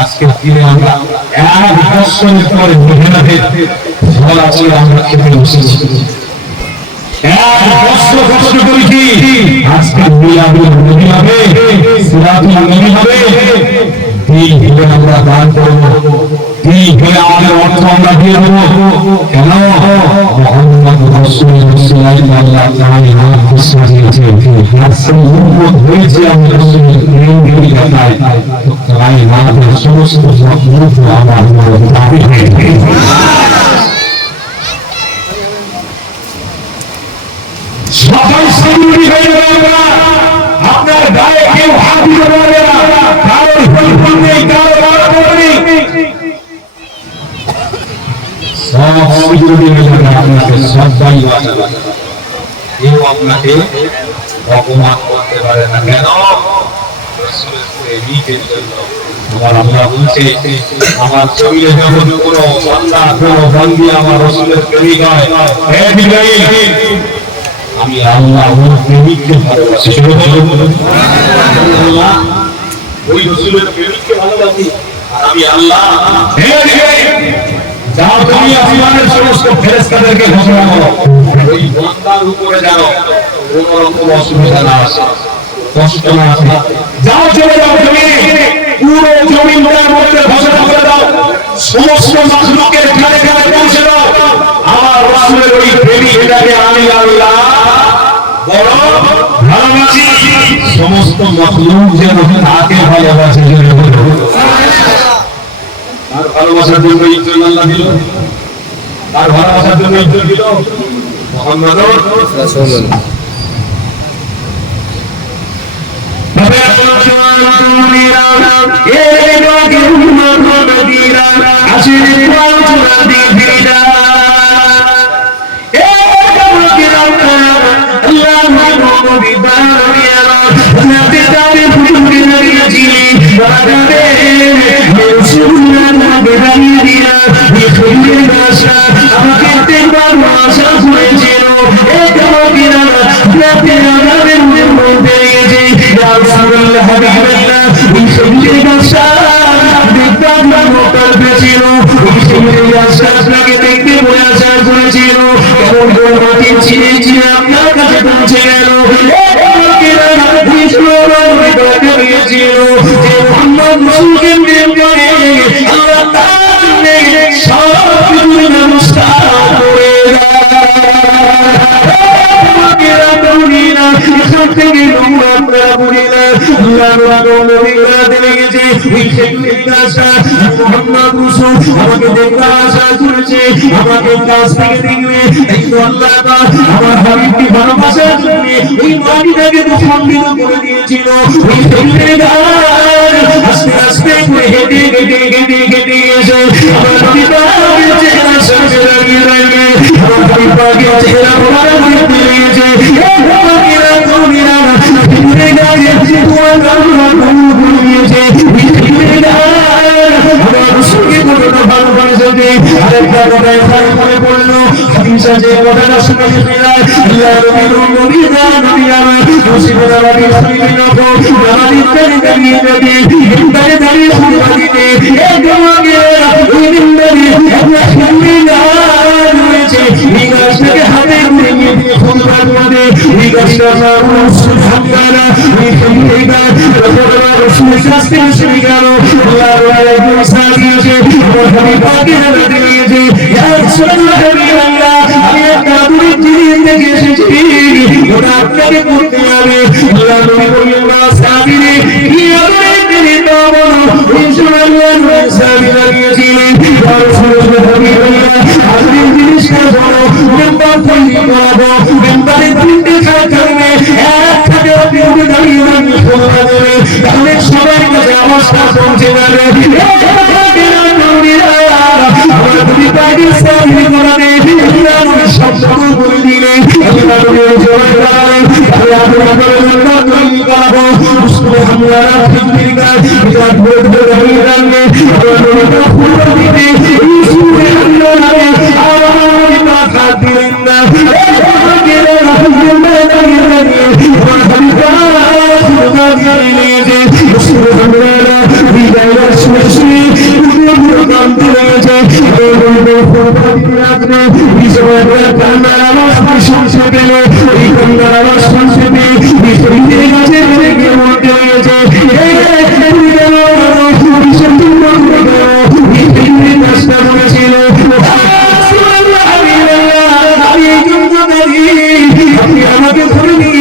আজকে দিনে আমরা এক বছরের পরে মেহনতের ফল আজকে আমরা খেতে বসেছি। এক বছর কষ্ট করেছি, আজকে মিলাদুল নবী হবে, সিরাতুল নবী হবে। এই হিলে আমরা দান করবো, এই হিলে আমাদের অর্থ আমরা দিয়ে দেবো। কেন? মুহাম্মদ রাসূলুল্লাহ আল্লাহ তাআলা সাজিয়েছে, আর সেই উম্মত হয়েছে আমি রাসূলের প্রেমের কথায়। তাই আমাদের সমস্ত মখলুক আমার তাবে হয়েছে। সবাই সামনে হয়ে যাবে, আপনার গায়ে কেউ হাত দিতে পারবে না, কারোর পরিপূর্ণ নেই, কারোর বড় নেই, সব সুযোগে মিলে আপনাকে সবাই বাঁচাবে, কেউ আপনাকে অপমান করতে পারে না। কেন? রাসূলের প্রেমিকের জন্য। আমার আল্লাহ বলছে, আমার শরীরে যখন কোনো বান্দা কোনো বান্দি আমার রাসূলের প্রেমিক হয়, হে জিবরাইল, আমি আল্লাহ ওই প্রেমিককে ভালোবাসি। আল্লাহ ওই রাসূলের প্রেমিককে ভালোবাসি, আর আমি আল্লাহ যাও তুমি আসমানের সমস্ত ফেরেশতাদেরকে ঘোষণা করো, ওই বান্দার উপরে জানো কোন রকম অসুবিধা না আসে, কষ্ট না আসে। যাও চলে যাও, তুমি পুরো জমিনটার মধ্যে ঘোষণা করে দাও, সমস্ত মাখলুকের কানে কানে পৌঁছে দাও, আমার রাসূলের ওই প্রেমিকটাকে আমি আল্লাহ বড় ভালোবাসি। সমস্ত মাখলুক যেন তাকে ভালোবাসে। আর ভালোবাসার জন্য ইজ্জত আল্লাহ দিল, আর ভালোবাসার জন্য ইজ্জত দিল মুহাম্মদুর রাসূলুল্লাহ। আমাকে দেখতে আশা করেছে, আমাকে কাছ থেকে দেখবে, আমার হাবিবকে ভালোবাসার জন্য ওই মাটিটাকে তো খণ্ডিত করে দিয়েছিল। আস্তে আস্তে করে হেঁটে হেঁটে হেঁটে হেঁটে এসে আমার পিতার চেহারা সামনে দাঁড়িয়ে রইবে, আমার পিতাকে চেহারা বলার মধ্যে রয়েছে। Alhamdulillah, ক্লান্তি রয়েছে কান্নার আওয়াজ শুনতে পেল এই কান্নার আওয়াজ শুনতে পেয়ে বিশ্বজিতের কাছে গিয়ে বলতে হয়েছে চেষ্টা করেছিল আমি এই জন্য আপনি আমাকে ধরে নিয়ে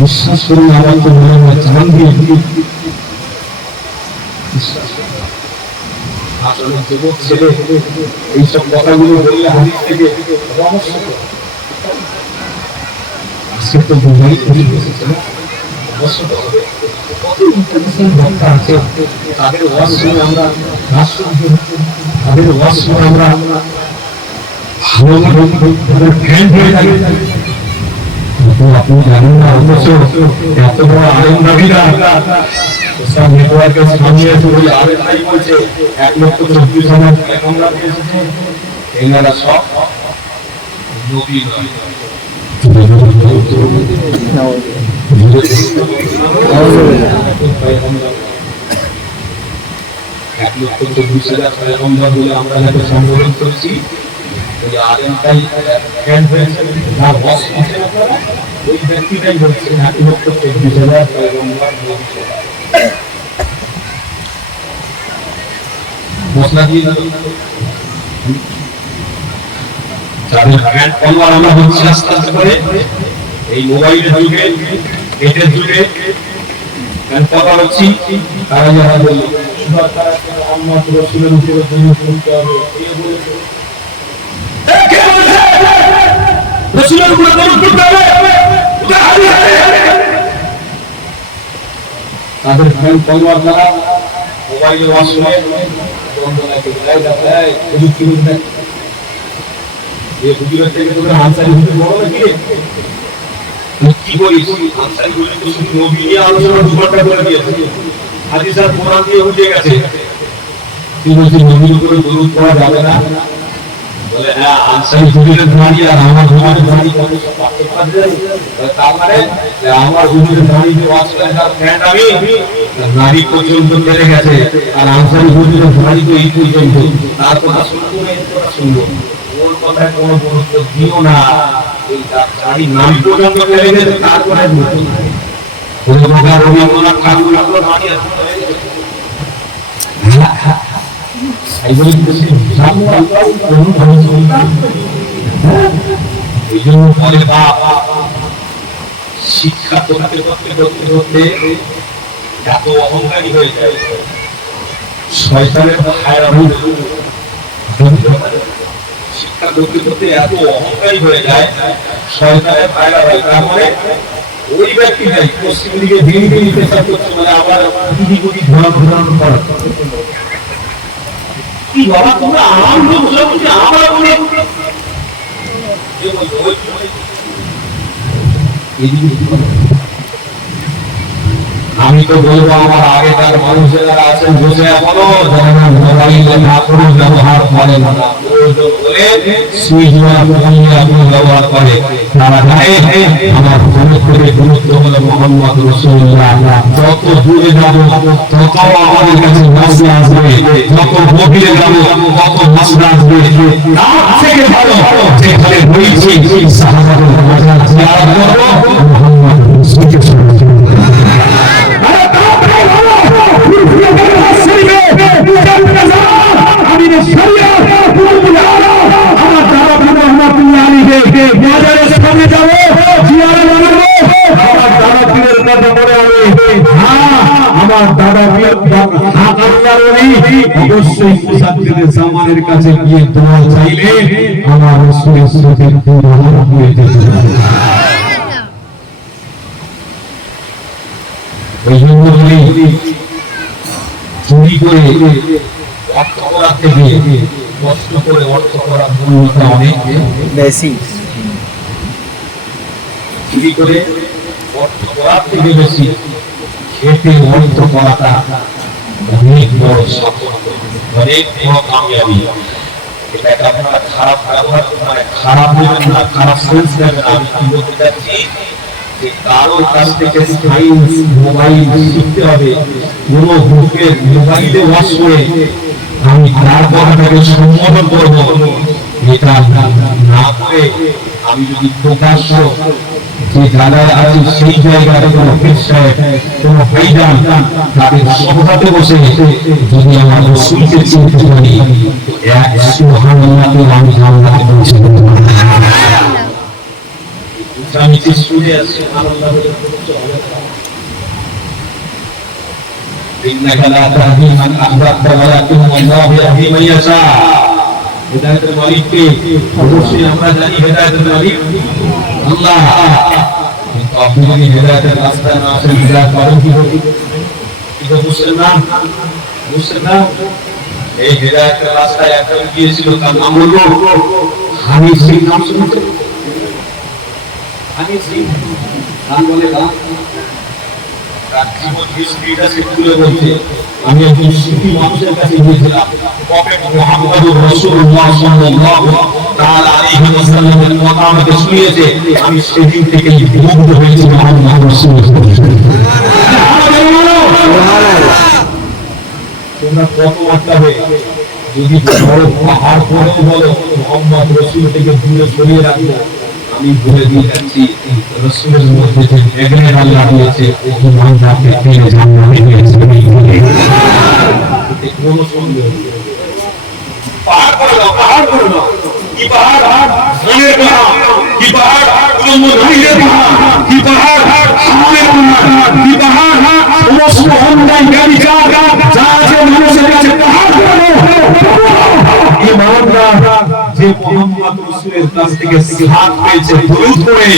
বিশ্বাস করুন আমার তো মনে হয় চাঁদি আসলে যুবক ছেলে এইসব কথাগুলো বললে হাদিস থেকে রহস্য আজকে তো বোঝাই খুবই বসেছে না অবশ্য তো হবে কত ইন্টারন্যাশনাল বক্তা আছে তাদের ওয়াজ শুনে আমরা তাদের ওয়াজ শুনে আমরা ভালো ভালো ফ্যান হয়ে যাই আপনি জানেন না অবশ্য এত বড় আলেম নবীরা সব নেটওয়ার্কের সামনে এসে বলে আলেম নাই বলছে 1,24,000 আমরা পেয়েছি এনারা সব নবী নয় আমরা যাকে সম্বোধন করেছি ওই আলেমটাই জ্ঞান হয়েছে না বস ওই ব্যক্তিটাই বলছে 1,24,000 পয়গম্বর মশলা দিয়ে যাদের জ্ঞান ফলোয়ার আমরা হচ্ছে আস্তে আস্তে করে এই মোবাইলের যুগে নেটের যুগে জ্ঞান ফলোয়ার হচ্ছি তারা যারা বলল আমার রসুলের উপরে জমি শুনতে হবে এ বলেছে রসুলের উপরে জমি শুনতে হবে তাদের জ্ঞান ফলোয়ার যারা মোবাইলে ওয়াজ শুনে বন্ধনাকে দেয় দেয় প্রযুক্তি দেয় এই হুজুরের থেকে তোদের আনসারি হুজুর বড় নাকি কি বলিস আনসারি হুজুর তো শুধু নবী নিয়ে আলোচনা 2 ঘন্টা করে দিয়েছে হাদিস আর কোরআন দিয়ে উঠে গেছে কি বলছিস নবীর উপরে দরুদ পড়া যাবে না বলে হ্যাঁ আনসারি হুজুরের দাঁড়ি আর আমার হুজুরের দাঁড়ি কত পার্থক্য আছে তার মানে আমার হুজুরের দাঁড়ি যে ওয়াজ করে তার ফ্রেন্ড আমি নারী পর্যন্ত বেড়ে গেছে আর আনসারি হুজুরের দাঁড়ি তো এই পর্যন্ত তার কথা শুনবো না এর কথা শুনবো ওর কথায় কোনো গুরুত্ব দিও না এই দাঁড়ি নারী পর্যন্ত বেড়ে গেছে তারপরে কোনো প্রকার রবীন্দ্রনাথ ঠাকুর আপনার দাঁড়ি আছে এই জন্য বলে বাপ শিক্ষা করতে করতে করতে করতে এত অহংকারী হয়ে যায় শয়তানের ভাইরা শিক্ষা করতে করতে এত অহংকারী হয়ে যায় শয়তানের ভাইরা হয় তারপরে ওই ব্যক্তিটাই পশ্চিম দিকে দিন দিন পেশা করছে মানে আবার কোটি কোটি ধরানো করা কি বাবা তোমরা আমার লোক বলছি আমার বলে আমি তো বলবো আমার আগেকার মানুষ যারা আছেন বসে এখনো যারা মোবাইলে ঠাকুর ব্যবহার করে না প্রয়োজন হলে সুইচ আপনি ব্যবহার করে তারা জানে আমার পবিত্রের গুরুত্ব হলো মোহাম্মদ রাসূলুল্লাহ। যত দূরে যাব তত আমাদের কাছে মশলা আসবে, যত গভীরে যাব তত মশলা আসবে। তার থেকে ভালো যেখানে রয়েছে সাহাবাদের মাজার জিয়ারত করব মোহাম্মদ রাসূলুল্লাহ। অবশ্যই মুসাদ্দিদের জামানের কাছে গিয়ে দোয়া চাইলে আমার রাসূলের স্রোতের পূরণ হয়ে যেতে পারে। ওই জন্য বলি চুরি করে অর্থ করার থেকে কষ্ট করে অর্থ করা মূল্যটা অনেক বেশি। চুরি করে অর্থ করার থেকে বেশি খেতে অর্থ করাটা অনেক বড় সফল, অনেক বড় কামিয়াবি। এটাকে আপনারা খারাপ ব্যবহার মানে খারাপ বলবেন না, খারাপ সেন্স নেবেন। আমি কি বলতে চাচ্ছি যে কারোর কাছ থেকে সায়েন্স মোবাইল শিখতে হবে, কোনো বুকের মোবাইলে ওয়াশ করে আমি তার কথাটাকে সম্বোধন করবো, এটা না করে আমি যদি প্রকাশ্য যে যারা আছে সেই জায়গায় কোনো পীর সাহেব কোনো ভাইজান তাদের সভাতে বসে যদি আমার রাসূলকে চিনতে পারি এক সুবহানাল্লাহকে আমি জান্নাতে পৌঁছে দেব। আমি যে শুনে আছি সুবহানাল্লাহ বলে পৌঁছে হবে না। ইন্নাকা লা তাহদি মান আহবাবতা ওয়ালাকিন আল্লাহু ইয়াহদি মান ইয়াশা। হিদায়াতের মালিককে অবশ্যই আমরা জানি, হিদায়াতের মালিক আল্লাহ। কিন্তু আপনি যদি হিদায়াতের রাস্তা না আসেন হিদায়াত পাবেন কি করে? এটা বুঝছেন না, বুঝছেন না? এই হিদায়াতের রাস্তায় একজন গিয়েছিল, তার নাম হলো হানিফ সিং। নাম শুনেছেন? হানিফ সিং নাম বলে না, তার জীবন হিস্ট্রিটা সে তুলে বলছে। আমি একজন সুফি মানুষের কাছে গিয়েছিলাম, প্রফেট মুহাম্মদুর রাসূলুল্লাহ সাল্লাল্লাহু তাআলা আলাইহি ওয়াসাল্লামের কথা আমাকে শুনিয়েছে। আমি সেদিন থেকেই মুগ্ধ হয়েছি মুহাম্মদ রাসূলুল্লাহ। সুবহানাল্লাহ। তোমরা কত মাত্রাবে যদি বড় পাহাড় পড়েও বলো মুহাম্মদ রাসূল থেকে দূরে সরিয়ে রাখবো, আমি বলে দিয়ে যাচ্ছি রাসূলের মধ্যে যে ম্যাগনেট আল্লাহ দিয়েছে ওই মানটাকে ফেলে জান্নাতে দিয়েছে। এতে কোনো সন্দেহ নেই। পাহাড় করে দাও, পাহাড় করে দাও। কি পাহাড়? মনের পাহাড়। কি পাহাড়? মনের পাহাড়। কি পাহাড়? সামনের পাহাড়। কি পাহাড়? সমস্ত অন্যায় গাড়ি যা আছে মানুষের কাছে পাহাড় করে দাও। ইমানদার যে মুহাম্মদ রাসূলের কাছ থেকে সাথ পেয়েছে দরুদ পড়ে,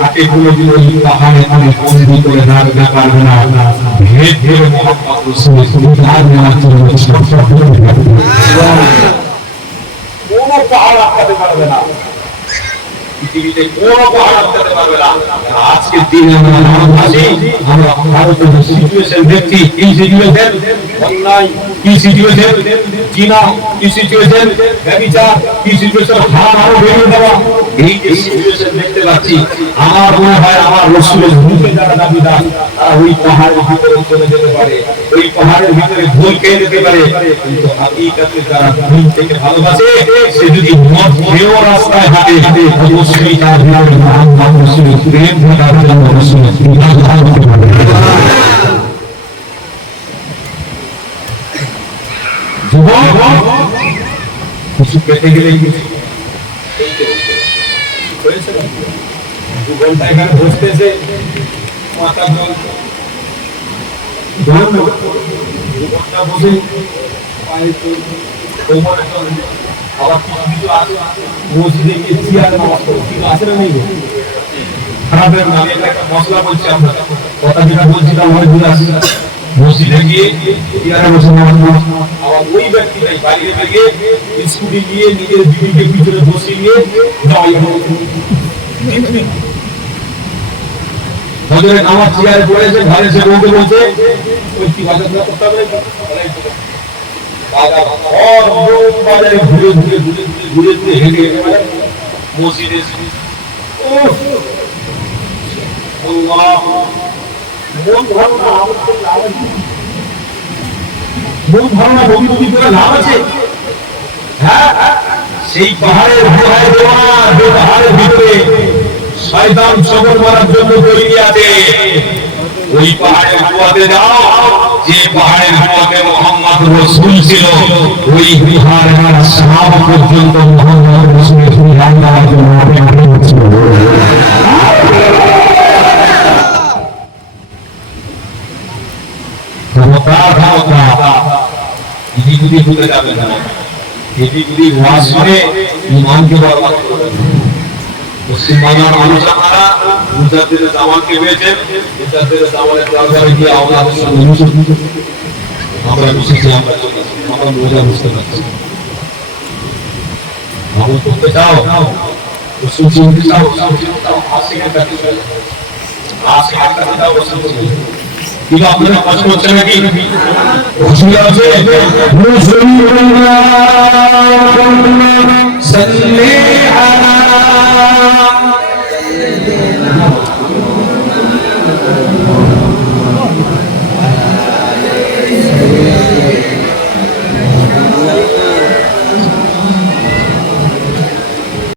তাকে কোনোদিন ওই পাহাড়ে আমি বন্দী করে রাখতে পারবে না। ভেদ ভেবে মুহাম্মদ রাসূলের উদ্ধার নেওয়ার জন্য সব কোনো পাহাড় আটকাতে পারবে না, পৃথিবীতে কোনো পাহাড় আটকাতে পারবে না। আজকে দিনে আমরা ভারতবাসী, আমরা ভারতের সিচুয়েশন দেখছি। এই সিচুয়েশন অন্যায়, কি সিচুয়েশন জিনা, কি সিচুয়েশন ব্যভিচার, কি সিচুয়েশন হারাম আরো বেরিয়ে দেওয়া, এই যে সিচুয়েশন দেখতে পাচ্ছি। আমার মনে হয় আমার রাসূলের মুখে যারা দাবিদার তারা ওই পাহাড়ের ভিতরে চলে যেতে পারে, ওই পাহাড়ের ভিতরে ভুল খেয়ে যেতে পারে। কিন্তু হাকিকাতে যারা ভুল থেকে ভালোবাসে সে যদি মদ খেয়েও রাস্তায় হাঁটে অবশ্যই তার ভিতরে মুহাম্মদ রাসূলের প্রেম থাকার জন্য রাসূলের ইবাদত করতে পারে। কিছু পেতে গেলে দু ঘন্টা এখানে বসতেছে, মাথা জল 2 ঘন্টা বসে পায়ে কোমরে জল। আবার কিছু আছে মসজিদে গিয়ে চেয়ারে নামাজ পড়ে, কিন্তু আছে না নেই? খারাপের নামে একটা মশলা বলছি আমরা, কথা যেটা বলছিলাম অনেক দূরে আসি। মসজিদে গিয়ে চেয়ারে বসে নামাজ পড়ে, আবার ওই ব্যক্তিটাই বাইরে বেরিয়ে স্কুটি নিয়ে নিজের বিবিকে পিছনে বসিয়ে নিয়ে হজরে নামাজ চেয়ারে পড়েছে, ঘরে এসে বলতে বলছে ওই কি বাজার করতে হবে, বাজার বাজারে ঘুরে ঘুরে ঘুরে ঘুরে ঘুরে হেঁটে হেঁটে মানে মসজিদে মন ধারণা বমি করে লাভ আছে? হ্যাঁ, সেই পাহাড়ের গুহায় দেওয়া যে পাহাড়ের ভিতরে শয়তান সবর মারার জন্য তৈরি আছে, ওই পাহাড়ের গুহাতে যাও, যে পাহাড়ের গুহাতে মুহাম্মদ রাসূল ছিল, ওই গুহার সাহাব পর্যন্ত মুহাম্মদ রাসূলের ধ্যান দেওয়ার জন্য অপেক্ষা করছিল। ইহুদি ভুলে যাবে না, ইহুদি ওয়াজ শুনে ঈমানকে বরবাদ করবে। মুসলমানরা আলোচনারা মুজাদ্দিদের জামানকে পেয়েছেন, মুজাদ্দিদের জামানের দরবারে গিয়ে আওলাদের সঙ্গে আমরা বুঝেছি, আমরা বোঝা বুঝতে পারছি। আমল করতে চাও, রসুল চিনতে চাও, আশিকের কাছে চলে যাও, আশিকের কাছে যাও, রসুল চিনতে। কিন্তু আপনারা কষ্ট হচ্ছে নাকি? অসুবিধা আছে?